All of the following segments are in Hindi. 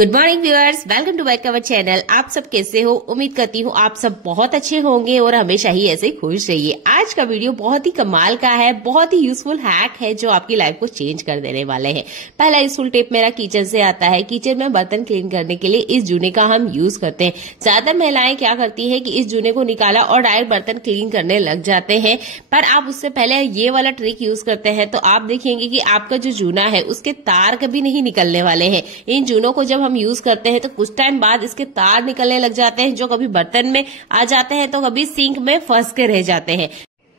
Good morning viewers, welcome to back our channel. आप सब कैसे हो? उम्मीद करती हूँ आप सब बहुत अच्छे होंगे और हमेशा ही ऐसे खुश रहिए। आज का वीडियो बहुत ही कमाल का है, बहुत ही यूजफुल हैक है जो आपकी लाइफ को चेंज कर देने वाले हैं। पहला यूजफुल टिप मेरा किचन से आता है। किचन में बर्तन क्लीन करने के लिए इस जूने का हम यूज करते हैं। ज्यादातर महिलाएं क्या करती है कि इस जूने को निकाला और डायरेक्ट बर्तन क्लीन करने लग जाते हैं, पर आप उससे पहले ये वाला ट्रिक यूज करते हैं तो आप देखेंगे कि आपका जो जूना है उसके तार कभी नहीं निकलने वाले हैं। इन जूनों को जब हम यूज करते हैं तो कुछ टाइम बाद इसके तार निकलने लग जाते हैं, जो कभी बर्तन में आ जाते हैं तो कभी सिंक में फंस के रह जाते हैं।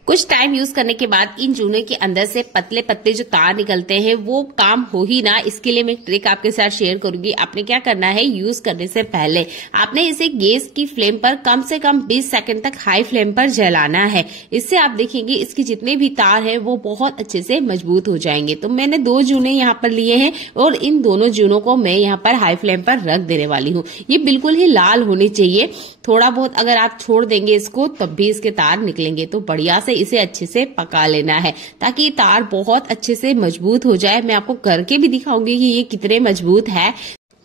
कुछ टाइम यूज करने के बाद इन जूने के अंदर से पतले पतले जो तार निकलते हैं वो काम हो ही ना। इसके लिए मैं एक ट्रिक आपके साथ शेयर करूंगी। आपने क्या करना है, यूज करने से पहले आपने इसे गैस की फ्लेम पर कम से कम 20 सेकंड तक हाई फ्लेम पर जलाना है। इससे आप देखेंगे इसके जितने भी तार हैं वो बहुत अच्छे से मजबूत हो जाएंगे। तो मैंने 2 जूने यहाँ पर लिए हैं और इन दोनों जूनों को मैं यहाँ पर हाई फ्लेम पर रख देने वाली हूँ। ये बिल्कुल ही लाल होने चाहिए। थोड़ा बहुत अगर आप छोड़ देंगे इसको तब भी इसके तार निकलेंगे। तो बढ़िया से इसे अच्छे से पका लेना है ताकि तार बहुत अच्छे से मजबूत हो जाए। मैं आपको करके भी दिखाऊंगी कि ये कितने मजबूत है।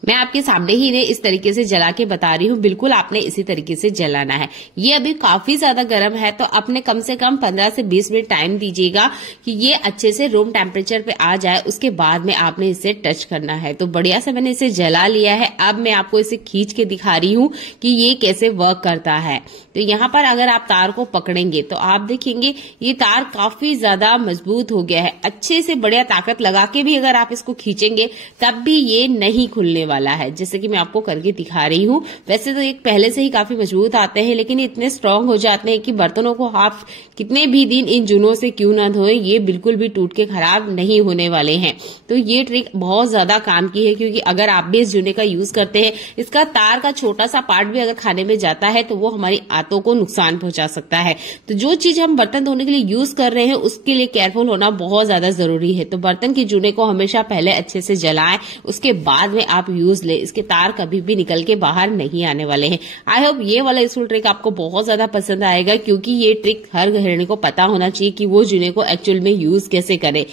मैं आपके सामने ही इन्हें इस तरीके से जला के बता रही हूँ। बिल्कुल आपने इसी तरीके से जलाना है। ये अभी काफी ज्यादा गर्म है तो अपने कम से कम 15 से 20 मिनट टाइम दीजिएगा कि ये अच्छे से रूम टेम्परेचर पे आ जाए। उसके बाद में आपने इसे टच करना है। तो बढ़िया से मैंने इसे जला लिया है। अब मैं आपको इसे खींच के दिखा रही हूँ कि ये कैसे वर्क करता है। तो यहाँ पर अगर आप तार को पकड़ेंगे तो आप देखेंगे ये तार काफी ज्यादा मजबूत हो गया है। अच्छे से बढ़िया ताकत लगा के भी अगर आप इसको खींचेंगे तब भी ये नहीं खुलने वाला है, जैसे कि मैं आपको करके दिखा रही हूँ। वैसे तो एक पहले से ही काफी मजबूत आते हैं लेकिन इतने स्ट्रांग हो जाते हैं कि बर्तनों को आप कितने भी दिन इन जूनों से क्यों ना धोएं, ये बिल्कुल भी टूट के खराब नहीं होने वाले हैं। तो ये ट्रिक बहुत ज्यादा काम की है, क्योंकि अगर आप भी इस जूने का यूज करते हैं, इसका तार का छोटा सा पार्ट भी अगर खाने में जाता है तो वो हमारी आंतों को नुकसान पहुंचा सकता है। तो जो चीज हम बर्तन धोने के लिए यूज कर रहे हैं उसके लिए केयरफुल होना बहुत ज्यादा जरूरी है। तो बर्तन के जूने को हमेशा पहले अच्छे से जलाएं, उसके बाद में आप यूज ले। इसके तार कभी भी निकल के बाहर नहीं आने वाले हैं। आई होप ये वाला यूजफुल ट्रिक आपको बहुत ज्यादा पसंद आएगा, क्योंकि ये ट्रिक हर गृहिणी को पता होना चाहिए कि वो जूने को एक्चुअल में यूज कैसे करे।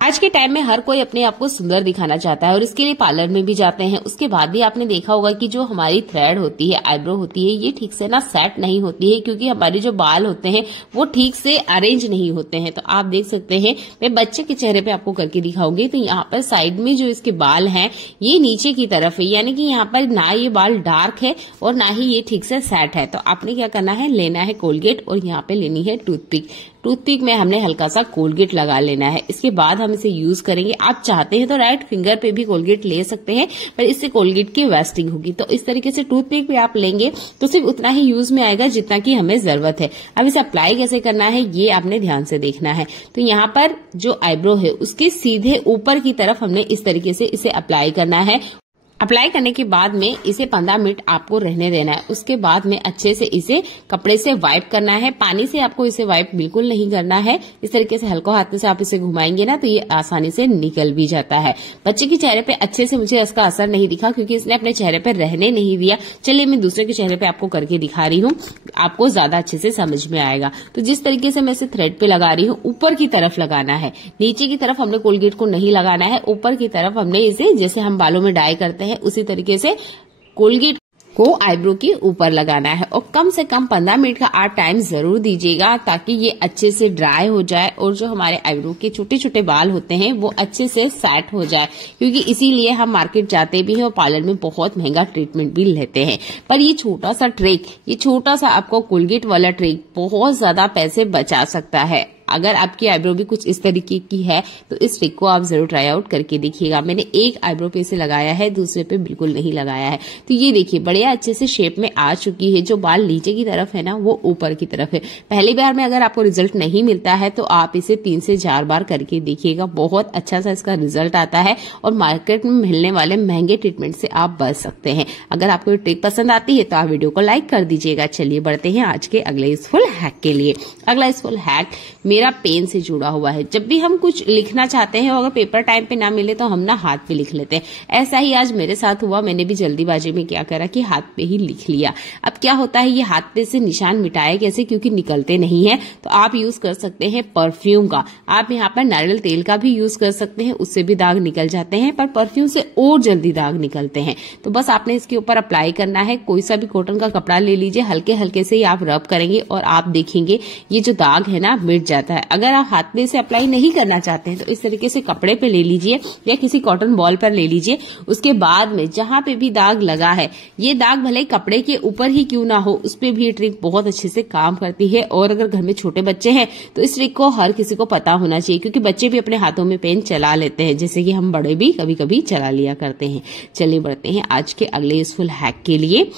आज के टाइम में हर कोई अपने आप को सुंदर दिखाना चाहता है और इसके लिए पार्लर में भी जाते हैं। उसके बाद भी आपने देखा होगा कि जो हमारी थ्रेड होती है, आईब्रो होती है, ये ठीक से ना सेट नहीं होती है, क्योंकि हमारे जो बाल होते हैं वो ठीक से अरेंज नहीं होते हैं। तो आप देख सकते हैं, मैं बच्चे के चेहरे पे आपको करके दिखाऊंगी। तो यहाँ पर साइड में जो इसके बाल हैं ये नीचे की तरफ है, यानी कि यहाँ पर ना ये बाल डार्क है और ना ही ये ठीक से सेट है। तो आपने क्या करना है, लेना है कोलगेट और यहाँ पे लेनी है टूथपिक। टूथपिक में हमने हल्का सा कोलगेट लगा लेना है। इसके बाद हम इसे यूज करेंगे। आप चाहते हैं तो राइट फिंगर पे भी कोलगेट ले सकते हैं, पर इससे कोलगेट की वेस्टिंग होगी। तो इस तरीके से टूथपिक पे आप लेंगे तो सिर्फ उतना ही यूज में आएगा जितना कि हमें जरूरत है। अब इसे अप्लाई कैसे करना है ये आपने ध्यान से देखना है। तो यहाँ पर जो आईब्रो है उसके सीधे ऊपर की तरफ हमने इस तरीके से इसे अप्लाई करना है। अप्लाई करने के बाद में इसे 15 मिनट आपको रहने देना है। उसके बाद में अच्छे से इसे कपड़े से वाइप करना है। पानी से आपको इसे वाइप बिल्कुल नहीं करना है। इस तरीके से हल्का हाथ से आप इसे घुमाएंगे ना तो ये आसानी से निकल भी जाता है। बच्चे के चेहरे पे अच्छे से मुझे इसका असर नहीं दिखा, क्योंकि इसने अपने चेहरे पे रहने नहीं दिया। चलिए मैं दूसरे के चेहरे पे आपको करके दिखा रही हूँ, आपको ज्यादा अच्छे से समझ में आएगा। तो जिस तरीके से मैं इसे थ्रेड पे लगा रही हूँ, ऊपर की तरफ लगाना है, नीचे की तरफ हमने कोलगेट को नहीं लगाना है। ऊपर की तरफ हमने इसे, जैसे हम बालों में डाई करते हैं उसी तरीके से कोलगेट को आईब्रो के ऊपर लगाना है। और कम से कम 15 मिनट का आप टाइम जरूर दीजिएगा ताकि ये अच्छे से ड्राई हो जाए और जो हमारे आईब्रो के छोटे छोटे बाल होते हैं वो अच्छे से सेट हो जाए। क्योंकि इसीलिए हम मार्केट जाते भी हैं और पार्लर में बहुत महंगा ट्रीटमेंट भी लेते हैं। पर ये छोटा सा ट्रिक, ये छोटा सा आपको कोलगेट वाला ट्रिक बहुत ज्यादा पैसे बचा सकता है। अगर आपकी आईब्रो भी कुछ इस तरीके की है तो इस ट्रिक को आप जरूर ट्राई आउट करके देखिएगा। मैंने एक आईब्रो पे इसे लगाया है, दूसरे पे बिल्कुल नहीं लगाया है। तो ये देखिए बढ़िया अच्छे से शेप में आ चुकी है। जो बाल नीचे की तरफ है ना वो ऊपर की तरफ है। पहली बार में अगर आपको रिजल्ट नहीं मिलता है तो आप इसे 3 से 4 बार करके देखिएगा। बहुत अच्छा सा इसका रिजल्ट आता है और मार्केट में मिलने वाले महंगे ट्रीटमेंट से आप बच सकते हैं। अगर आपको ये ट्रिक पसंद आती है तो आप वीडियो को लाइक कर दीजिएगा। चलिए बढ़ते हैं आज के अगले यूजफुल हैक के लिए। अगला यूजफुल हैक मेरा पेन से जुड़ा हुआ है। जब भी हम कुछ लिखना चाहते हैं और अगर पेपर टाइम पे ना मिले तो हम ना हाथ पे लिख लेते हैं। ऐसा ही आज मेरे साथ हुआ, मैंने भी जल्दीबाजी में क्या करा कि हाथ पे ही लिख लिया। अब क्या होता है, ये हाथ पे से निशान मिटाए कैसे, क्योंकि निकलते नहीं है। तो आप यूज कर सकते हैं परफ्यूम का, आप यहाँ पर नारियल तेल का भी यूज कर सकते हैं, उससे भी दाग निकल जाते हैं, पर परफ्यूम से और जल्दी दाग निकलते हैं। तो बस आपने इसके ऊपर अप्लाई करना है। कोई सा भी कॉटन का कपड़ा ले लीजिए, हल्के हल्के से ही आप रब करेंगे और आप देखेंगे ये जो दाग है ना मिट जाता है। अगर आप हाथ में से अप्लाई नहीं करना चाहते हैं तो इस तरीके से कपड़े पे ले लीजिए या किसी कॉटन बॉल पर ले लीजिए। उसके बाद में जहां पे भी दाग लगा है, ये दाग भले कपड़े के ऊपर ही क्यों ना हो, उस पे भी ये ट्रिक बहुत अच्छे से काम करती है। और अगर घर में छोटे बच्चे हैं तो इस ट्रिक को हर किसी को पता होना चाहिए, क्योंकि बच्चे भी अपने हाथों में पेन चला लेते हैं, जैसे कि हम बड़े भी कभी कभी चला लिया करते हैं। चलिए बढ़ते हैं आज के अगले यूजफुल हैक के लिए।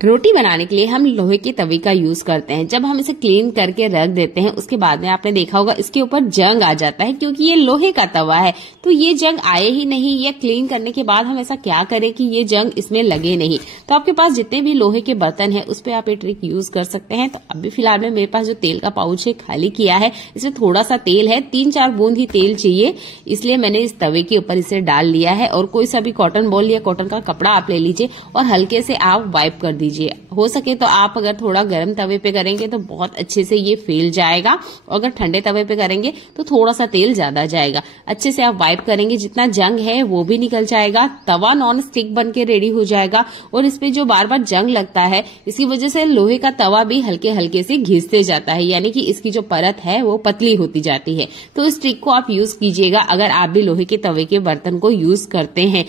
रोटी बनाने के लिए हम लोहे के तवे का यूज करते हैं। जब हम इसे क्लीन करके रख देते हैं, उसके बाद में आपने देखा होगा इसके ऊपर जंग आ जाता है, क्योंकि ये लोहे का तवा है। तो ये जंग आए ही नहीं, या क्लीन करने के बाद हम ऐसा क्या करें कि ये जंग इसमें लगे नहीं। तो आपके पास जितने भी लोहे के बर्तन है उस पर आप ये ट्रिक यूज कर सकते हैं। तो अभी फिलहाल में मेरे पास जो तेल का पाउच है खाली किया है, इसमें थोड़ा सा तेल है, 3-4 बूंद ही तेल चाहिए, इसलिए मैंने इस तवे के ऊपर इसे डाल लिया है। और कोई सा भी कॉटन बॉल या कॉटन का कपड़ा आप ले लीजिए और हल्के से आप वाइप कर दीजिए। हो सके तो आप अगर थोड़ा गर्म तवे पे करेंगे तो बहुत अच्छे से ये फैल जाएगा, और अगर ठंडे तवे पे करेंगे तो थोड़ा सा तेल ज्यादा जाएगा। अच्छे से आप वाइप करेंगे, जितना जंग है वो भी निकल जाएगा, तवा नॉन स्टिक बन के रेडी हो जाएगा। और इस पे जो बार बार जंग लगता है, इसकी वजह से लोहे का तवा भी हल्के हल्के से घिसते जाता है, यानी कि इसकी जो परत है वो पतली होती जाती है। तो इस ट्रिक को आप यूज कीजिएगा अगर आप भी लोहे के तवे के बर्तन को यूज करते हैं।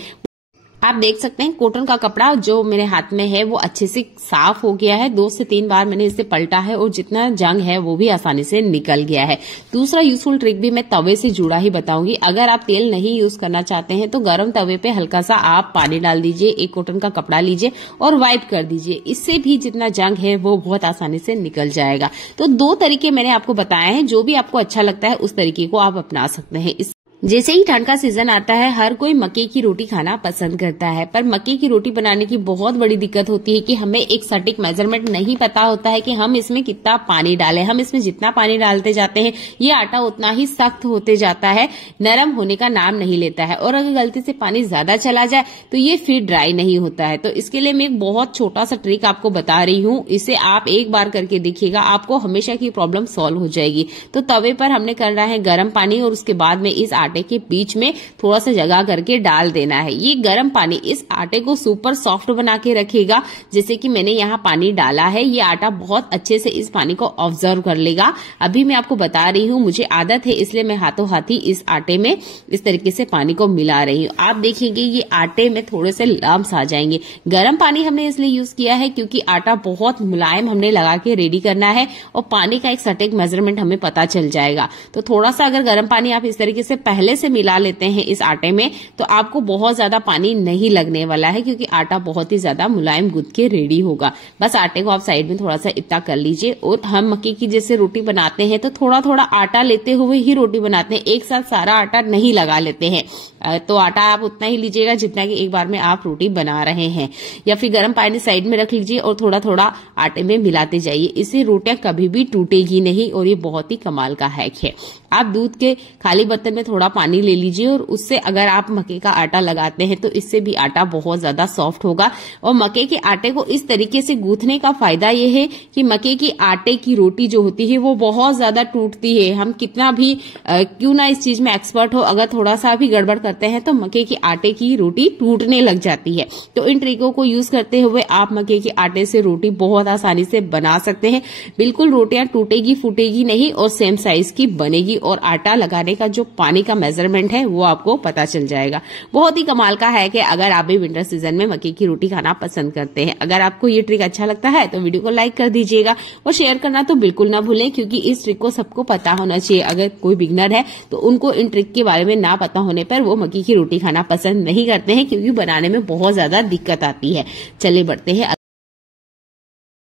आप देख सकते हैं कॉटन का कपड़ा जो मेरे हाथ में है वो अच्छे से साफ हो गया है। 2 से 3 बार मैंने इसे पलटा है और जितना जंग है वो भी आसानी से निकल गया है। दूसरा यूजफुल ट्रिक भी मैं तवे से जुड़ा ही बताऊंगी। अगर आप तेल नहीं यूज करना चाहते हैं तो गर्म तवे पे हल्का सा आप पानी डाल दीजिए, एक कॉटन का कपड़ा लीजिए और वाइप कर दीजिए। इससे भी जितना जंग है वो बहुत आसानी से निकल जाएगा। तो 2 तरीके मैंने आपको बताए हैं, जो भी आपको अच्छा लगता है उस तरीके को आप अपना सकते हैं। जैसे ही ठंड का सीजन आता है, हर कोई मक्के की रोटी खाना पसंद करता है, पर मक्के की रोटी बनाने की बहुत बड़ी दिक्कत होती है कि हमें एक सटीक मेजरमेंट नहीं पता होता है कि हम इसमें कितना पानी डालें। हम इसमें जितना पानी डालते जाते हैं ये आटा उतना ही सख्त होते जाता है, नरम होने का नाम नहीं लेता है। और अगर गलती से पानी ज्यादा चला जाए तो ये फिर ड्राई नहीं होता है। तो इसके लिए मैं एक बहुत छोटा सा ट्रिक आपको बता रही हूँ, इसे आप एक बार करके देखिएगा, आपको हमेशा की प्रॉब्लम सॉल्व हो जाएगी। तो तवे पर हमने करना है गर्म पानी और उसके बाद में इस आटे के बीच में थोड़ा सा जगह करके डाल देना है। ये गर्म पानी इस आटे को सुपर सॉफ्ट बना के रखेगा। जैसे कि मैंने यहाँ पानी डाला है, ये आटा बहुत अच्छे से इस पानी को ऑब्जर्व कर लेगा। अभी मैं आपको बता रही हूँ, मुझे आदत है इसलिए मैं हाथों हाथी इस आटे में इस तरीके से पानी को मिला रही हूँ। आप देखेंगे ये आटे में थोड़े से लम्स आ जाएंगे। गर्म पानी हमने इसलिए यूज किया है क्योंकि आटा बहुत मुलायम हमने लगा के रेडी करना है और पानी का एक सटीक मेजरमेंट हमें पता चल जाएगा। तो थोड़ा सा अगर गर्म पानी आप इस तरीके से पहले से मिला लेते हैं इस आटे में तो आपको बहुत ज्यादा पानी नहीं लगने वाला है, क्योंकि आटा बहुत ही ज्यादा मुलायम गूंथ के रेडी होगा। बस आटे को आप साइड में थोड़ा सा इतना कर लीजिए। और हम मक्के की जैसे रोटी बनाते हैं तो थोड़ा थोड़ा आटा लेते हुए ही रोटी बनाते हैं, एक साथ सारा आटा नहीं लगा लेते हैं। तो आटा आप उतना ही लीजिएगा जितना कि एक बार में आप रोटी बना रहे हैं। या फिर गर्म पानी साइड में रख लीजिए और थोड़ा थोड़ा आटे में मिलाते जाइए, इससे रोटियां कभी भी टूटेगी नहीं। और ये बहुत ही कमाल का हैक है। आप दूध के खाली बर्तन में थोड़ा पानी ले लीजिए और उससे अगर आप मक्के का आटा लगाते हैं तो इससे भी आटा बहुत ज्यादा सॉफ्ट होगा। और मक्के के आटे को इस तरीके से गूंथने का फायदा ये है कि मक्के की आटे की रोटी जो होती है वो बहुत ज्यादा टूटती है। हम कितना भी क्यों ना इस चीज में एक्सपर्ट हो, अगर थोड़ा सा भी गड़बड़ करते हैं तो मक्के के आटे की रोटी टूटने लग जाती है। तो इन ट्रिकों को यूज करते हुए आप मक्के के आटे से रोटी बहुत आसानी से बना सकते हैं। बिल्कुल रोटियां टूटेगी फूटेगी नहीं और सेम साइज की बनेगी। और आटा लगाने का जो पानी का मेजरमेंट है वो आपको पता चल जाएगा। बहुत ही कमाल का है कि अगर आप भी विंटर सीजन में मक्के की रोटी खाना पसंद करते हैं। अगर आपको ये ट्रिक अच्छा लगता है तो वीडियो को लाइक कर दीजिएगा और शेयर करना तो बिल्कुल ना भूलें, क्योंकि इस ट्रिक को सबको पता होना चाहिए। अगर कोई बिगनर है तो उनको इन ट्रिक के बारे में ना पता होने पर वो मक्के की रोटी खाना पसंद नहीं करते हैं, क्योंकि बनाने में बहुत ज्यादा दिक्कत आती है। चलिए बढ़ते हैं